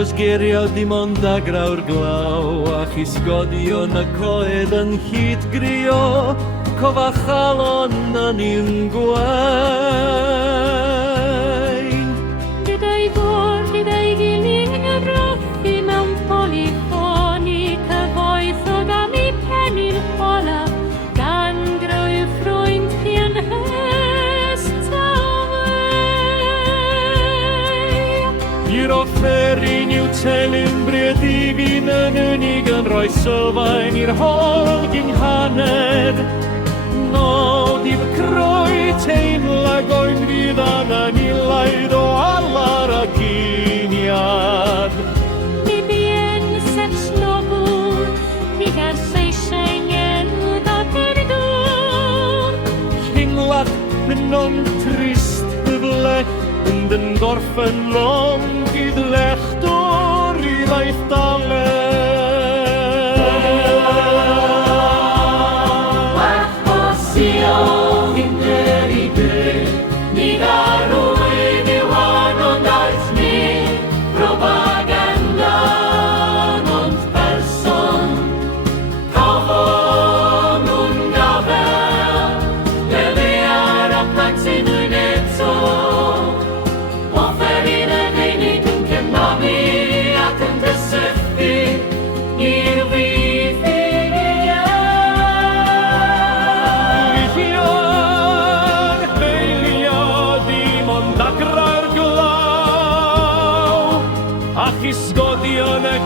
Does geiriau dim ond agrawr glaw a chysgodio na coed yn hyd grio cofa chalon yn un gwain. Gyda'i fôr, gyda'i gilydd yn roffi mewn polifoni cyfoeth o gam I penni'n hola gan grwy ffrwynt chi'n hystawau. I'r offeryn yw telyn bredigyn yn unig yn rhoi sylfaen i'r hol gyn hanner. Nod i'r croi teimlag o'n fydd angen I laid o alar a gyniad. Mi bien sef nobl, mi garsau Schengen da perdwn. Cyngladd yn o'n trist byble yn dyn gorffen lom gydlechdor I ddaeth dalen. Chysgodion y